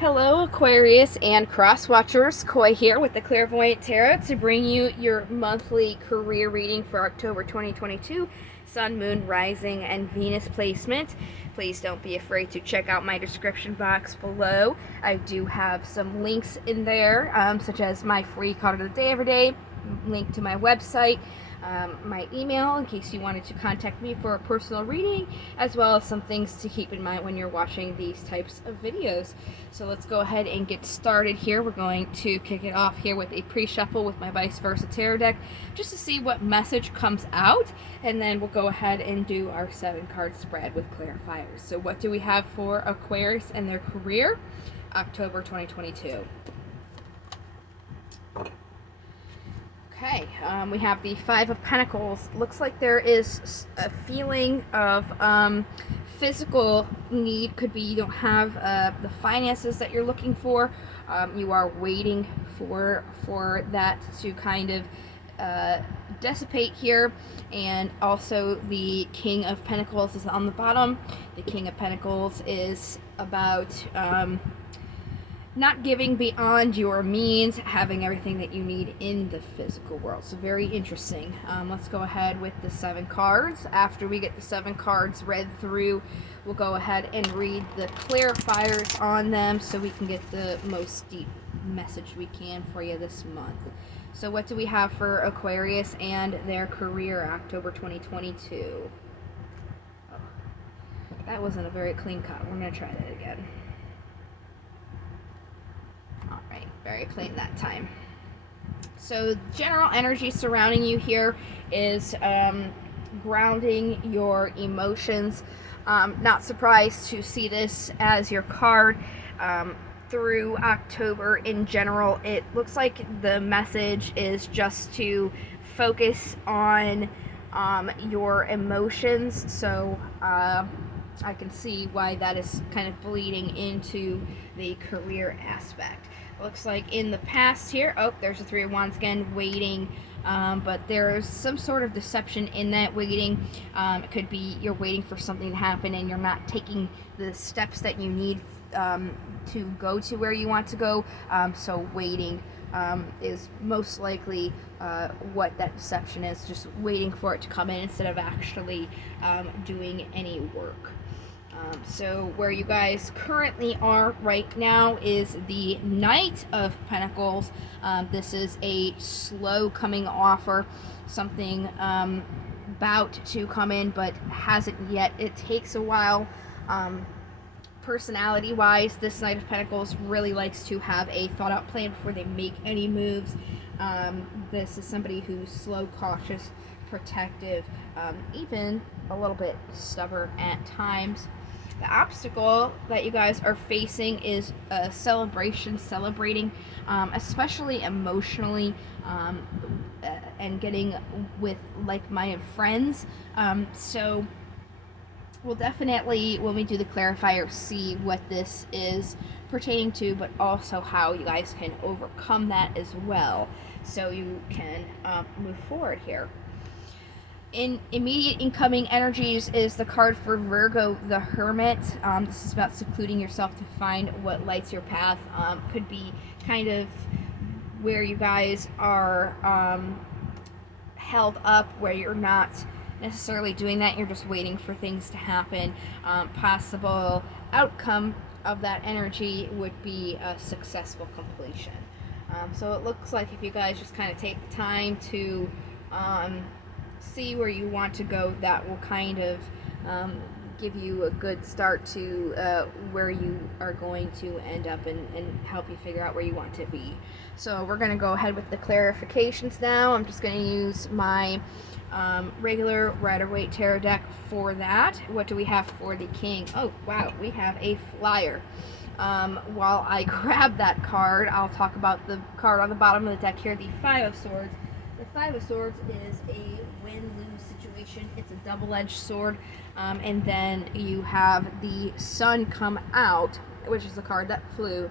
Hello, Aquarius and cross watchers. Koi here with the Clairvoyant Tarot to bring you your monthly career reading for October 2022, Sun, Moon, Rising, and Venus placement. Please don't be afraid to check out my description box below. I do have some links in there, such as my free card of the day every day, link to my website, my email in case you wanted to contact me for a personal reading, as well as some things to keep in mind when you're watching these types of videos. So let's go ahead and get started here. We're going to kick it off here with a pre-shuffle with my vice versa tarot deck just to see what message comes out, and then we'll go ahead and do our 7-card spread with clarifiers. So what do we have for Aquarius and their career, October 2022? Okay, we have the Five of Pentacles. Looks like there is a feeling of physical need. Could be you don't have the finances that you're looking for. You are waiting for that to kind of dissipate here. And also the King of Pentacles is on the bottom. The King of Pentacles is about not giving beyond your means, having everything that you need in the physical world. So very interesting. Let's go ahead with the 7 cards. After we get the 7 cards read through, we'll go ahead and read the clarifiers on them so we can get the most deep message we can for you this month. So what do we have for Aquarius and their career, October 2022? Oh, that wasn't a very clean cut. We're going to try that again. Alright, very clean that time. So general energy surrounding you here is grounding your emotions. Not surprised to see this as your card through October. In general, it looks like the message is just to focus on your emotions. So I can see why that is kind of bleeding into the career aspect. Looks like in the past here, oh, there's a 3 of Wands again, waiting, but there's some sort of deception in that waiting. It could be you're waiting for something to happen and you're not taking the steps that you need to go to where you want to go. So waiting is most likely what that deception is, just waiting for it to come in instead of actually doing any work. So where you guys currently are right now is the Knight of Pentacles. This is a slow coming offer, something about to come in but hasn't yet. It takes a while. Personality wise, this Knight of Pentacles really likes to have a thought out plan before they make any moves. This is somebody who's slow, cautious, protective, even a little bit stubborn at times. The obstacle that you guys are facing is a celebration, celebrating, especially emotionally, and getting with like-minded friends. So we'll definitely, when we do the clarifier, see what this is pertaining to, but also how you guys can overcome that as well, so you can move forward here. In immediate incoming energies is the card for Virgo, the Hermit. This is about secluding yourself to find what lights your path. Could be kind of where you guys are held up, where you're not necessarily doing that, you're just waiting for things to happen. Possible outcome of that energy would be a successful completion. So it looks like if you guys just kind of take the time to see where you want to go, that will kind of give you a good start to where you are going to end up, and help you figure out where you want to be. So we're going to go ahead with the clarifications now. I'm just going to use my regular Rider-Waite tarot deck for that. What do we have for the King? Oh wow, we have a flyer. While I grab that card, I'll talk about the card on the bottom of the deck here, the Five of Swords. The Five of Swords is a win-lose situation. It's a double-edged sword. And then you have the Sun come out, which is the card that flew.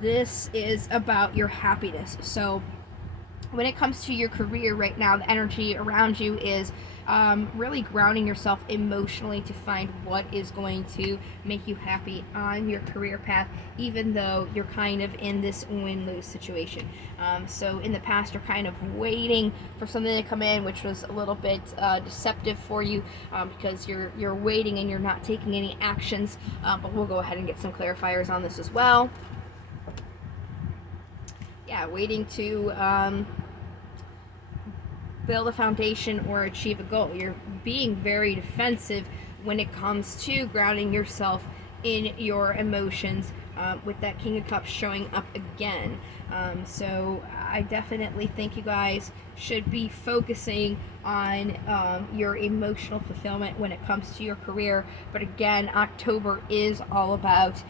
This is about your happiness. So when it comes to your career right now, the energy around you is really grounding yourself emotionally to find what is going to make you happy on your career path, even though you're kind of in this win-lose situation. So in the past, you're kind of waiting for something to come in, which was a little bit deceptive for you, because you're waiting and you're not taking any actions. But we'll go ahead and get some clarifiers on this as well. Yeah, waiting to build a foundation or achieve a goal. You're being very defensive when it comes to grounding yourself in your emotions, with that King of Cups showing up again. So I definitely think you guys should be focusing on your emotional fulfillment when it comes to your career. But again, October is all about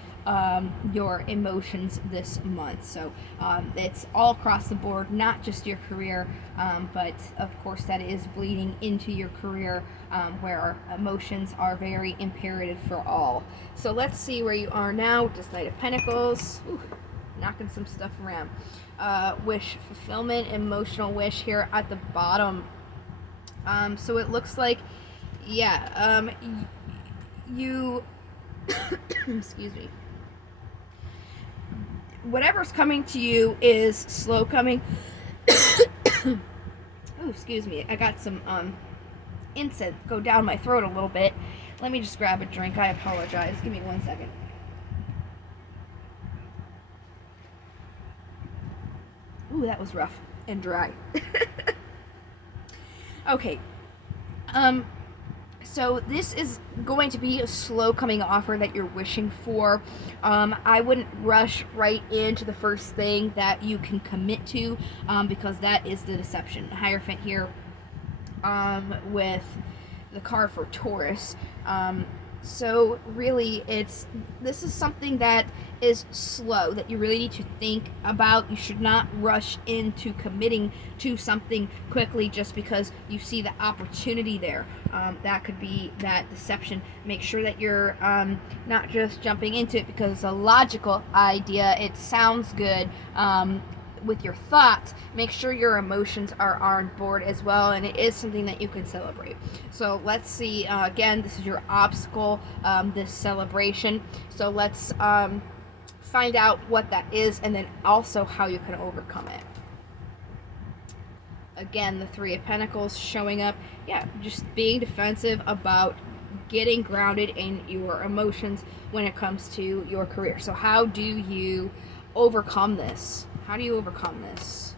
your emotions this month. So it's all across the board, not just your career, but of course that is bleeding into your career, where emotions are very imperative for all. So let's see where you are now with this Knight of Pentacles. Ooh, knocking some stuff around. Wish fulfillment, emotional wish here at the bottom. So it looks like, yeah, you excuse me, whatever's coming to you is slow coming. Oh, excuse me, I got some incense go down my throat a little bit. Let me just grab a drink. I apologize. Give me 1 second. Ooh, that was rough and dry. Okay. So this is going to be a slow coming offer that you're wishing for. I wouldn't rush right into the first thing that you can commit to, because that is the deception. Hierophant here, with the card for Taurus. So really, this is something that is slow, that you really need to think about. You should not rush into committing to something quickly just because you see the opportunity there. That could be that deception. Make sure that you're not just jumping into it because it's a logical idea. It sounds good. With your thoughts, make sure your emotions are on board as well, and it is something that you can celebrate. So let's see, again, this is your obstacle, this celebration. So let's find out what that is, and then also how you can overcome it. Again, the Three of Pentacles showing up. Yeah, just being defensive about getting grounded in your emotions when it comes to your career. So how do you overcome this? How do you overcome this?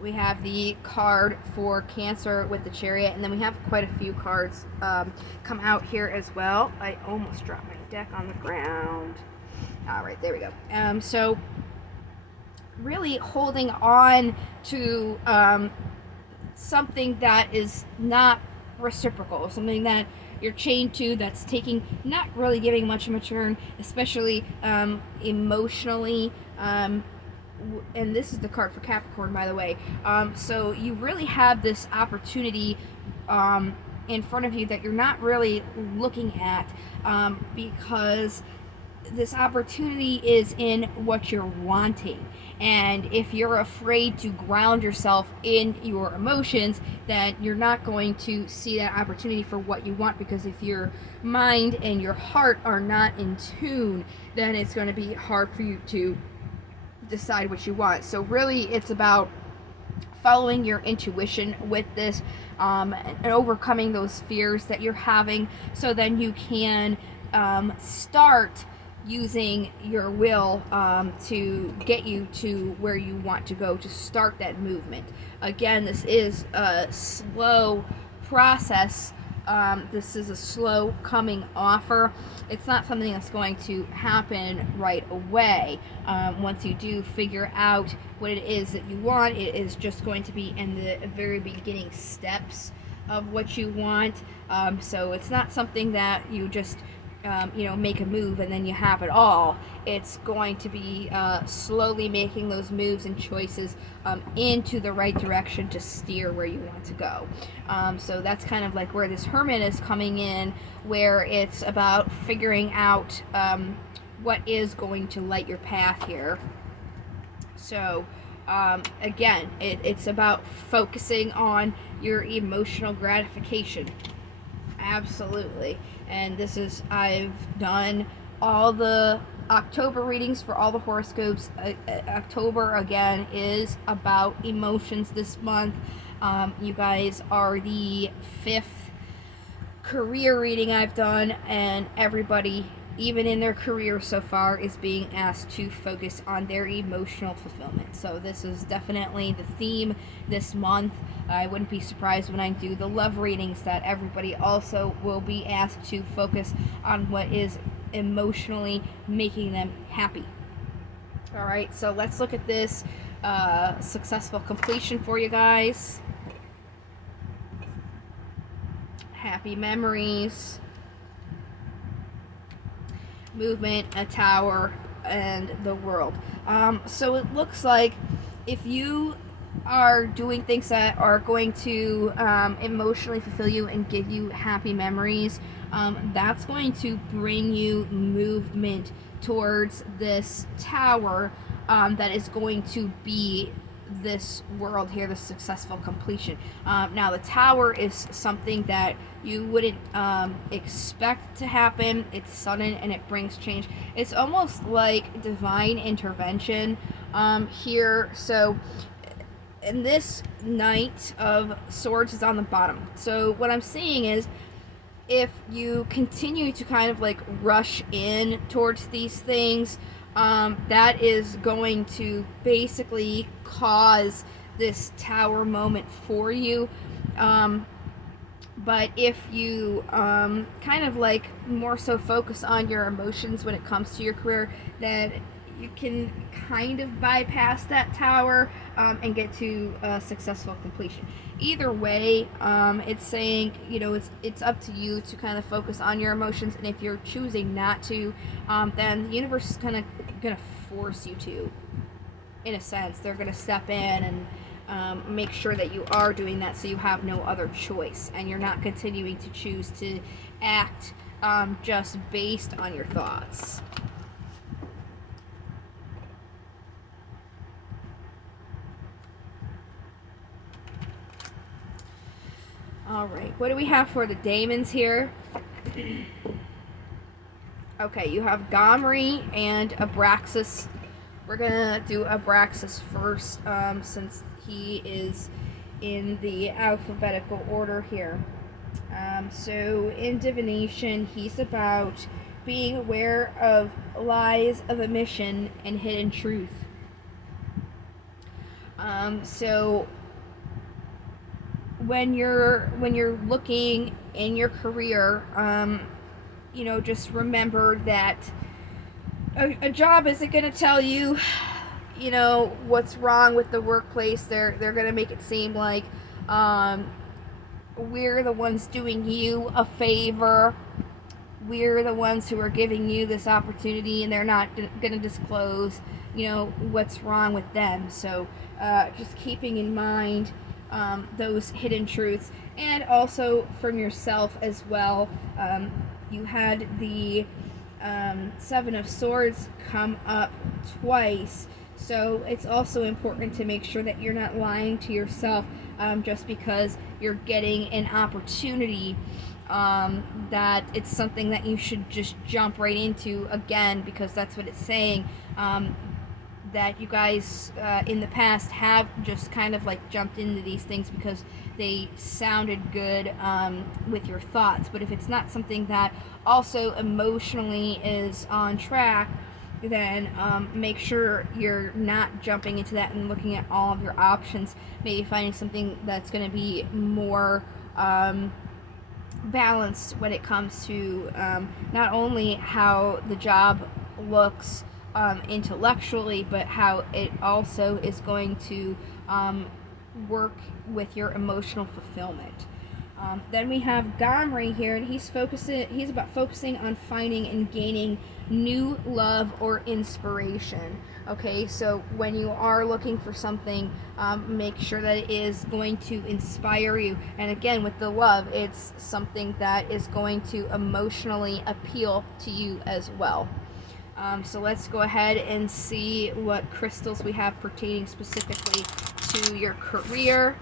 We have the card for Cancer with the Chariot, and then we have quite a few cards come out here as well. I almost dropped my deck on the ground. All right, there we go. So really holding on to something that is not reciprocal, something that you're chained to, that's not really giving much of a turn, especially emotionally. And this is the card for Capricorn, by the way. So you really have this opportunity in front of you that you're not really looking at, because this opportunity is in what you're wanting. And if you're afraid to ground yourself in your emotions, then you're not going to see that opportunity for what you want, because if your mind and your heart are not in tune, then it's going to be hard for you to decide what you want. So really it's about following your intuition with this, and overcoming those fears that you're having, so then you can start using your will to get you to where you want to go, to start that movement. Again, this is a slow process. This is a slow coming offer. It's not something that's going to happen right away. Once you do figure out what it is that you want, it is just going to be in the very beginning steps of what you want. So it's not something that you just make a move and then you have it all. It's going to be slowly making those moves and choices into the right direction to steer where you want to go. So that's kind of like where this Hermit is coming in, where it's about figuring out what is going to light your path here. So Again, it's about focusing on your emotional gratification. Absolutely. And this is, I've done all the October readings for all the horoscopes. October, again, is about emotions this month. You guys are the 5th career reading I've done, and everybody, even in their career so far, is being asked to focus on their emotional fulfillment. So this is definitely the theme this month. I wouldn't be surprised when I do the love readings that everybody also will be asked to focus on what is emotionally making them happy. All right, so let's look at this successful completion for you guys. Happy memories, movement, a tower, and the world. So it looks like if you are doing things that are going to emotionally fulfill you and give you happy memories, that's going to bring you movement towards this tower that is going to be this world here, the successful completion. Now the tower is something that you wouldn't expect to happen. It's sudden and it brings change. It's almost like divine intervention here. So, and this Knight of Swords is on the bottom. So what I'm seeing is, if you continue to kind of like rush in towards these things, that is going to basically cause this tower moment for you. But if you kind of like more so focus on your emotions when it comes to your career, then you can kind of bypass that tower and get to successful completion. Either way, it's saying, you know, it's up to you to kind of focus on your emotions, and if you're choosing not to, then the universe is gonna force you to, in a sense. They're gonna step in and make sure that you are doing that, so you have no other choice, and you're not continuing to choose to act just based on your thoughts. Alright, what do we have for the daemons here? Okay, you have Gomri and Abraxas. We're gonna do Abraxas first, since he is in the alphabetical order here. So in divination, he's about being aware of lies of omission and hidden truth. So when you're looking in your career, you know, just remember that a job isn't going to tell you, you know, what's wrong with the workplace. They're going to make it seem like we're the ones doing you a favor. We're the ones who are giving you this opportunity, and they're not going to disclose, you know, what's wrong with them. So just keeping in mind those hidden truths, and also from yourself as well. You had the Seven of Swords come up twice, so it's also important to make sure that you're not lying to yourself just because you're getting an opportunity, that it's something that you should just jump right into, again, because that's what it's saying. That you guys in the past have just kind of like jumped into these things because they sounded good with your thoughts. But if it's not something that also emotionally is on track, then make sure you're not jumping into that and looking at all of your options. Maybe finding something that's going to be more balanced when it comes to not only how the job looks intellectually, but how it also is going to work with your emotional fulfillment. Then we have Gomri here, and he's about focusing on finding and gaining new love or inspiration. Okay, so when you are looking for something, make sure that it is going to inspire you. And again, with the love, it's something that is going to emotionally appeal to you as well. So let's go ahead and see what crystals we have pertaining specifically to your career.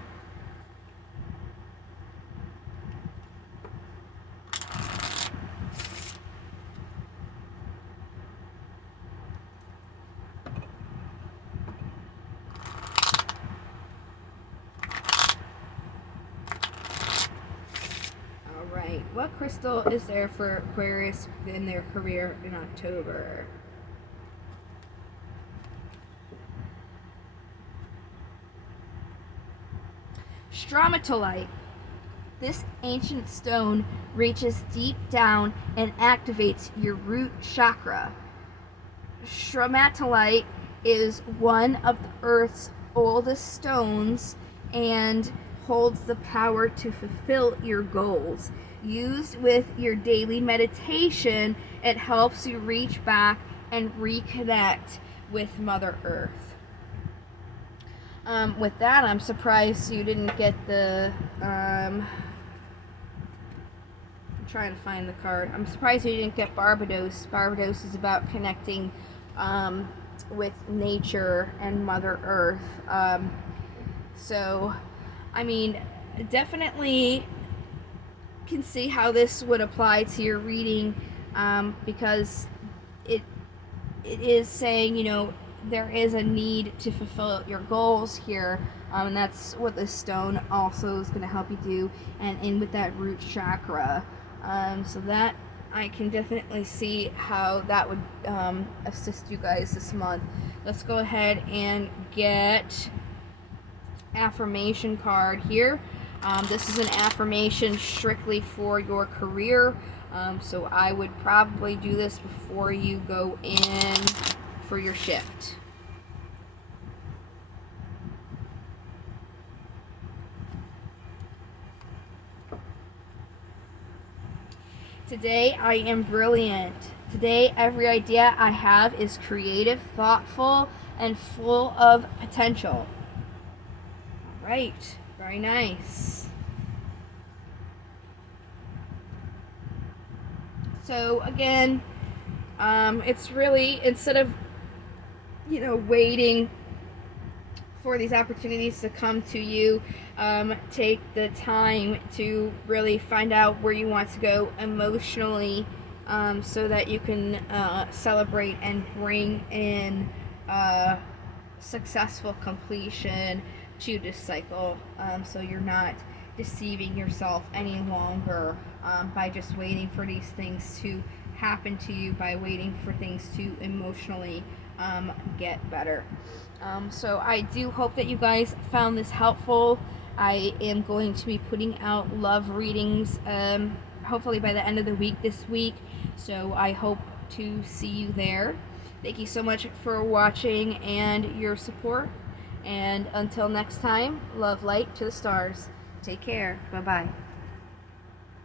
Alright, what crystal is there for Aquarius in their career in October? Stromatolite. This ancient stone reaches deep down and activates your root chakra. Stromatolite is one of the Earth's oldest stones and holds the power to fulfill your goals. Used with your daily meditation, it helps you reach back and reconnect with Mother Earth. With that, I'm surprised you didn't get the, I'm trying to find the card. I'm surprised you didn't get Barbados. Barbados is about connecting with nature and Mother Earth. So, I mean, definitely can see how this would apply to your reading, because it is saying, you know, there is a need to fulfill your goals here, and that's what this stone also is going to help you do, and in with that root chakra. So that I can definitely see how that would assist you guys this month. Let's go ahead and get affirmation card here. This is an affirmation strictly for your career, so I would probably do this before you go in for your shift. Today I am brilliant. Today every idea I have is creative, thoughtful, and full of potential. All right, very nice. So again, it's really, instead of, you know, waiting for these opportunities to come to you, take the time to really find out where you want to go emotionally, so that you can celebrate and bring in successful completion to this cycle, so you're not deceiving yourself any longer by just waiting for these things to happen to you, by waiting for things to emotionally get better. So I do hope that you guys found this helpful. I am going to be putting out love readings hopefully by the end of the week this week, so I hope to see you there. Thank you so much for watching and your support, and until next time, love light to the stars. Take care. Bye-bye.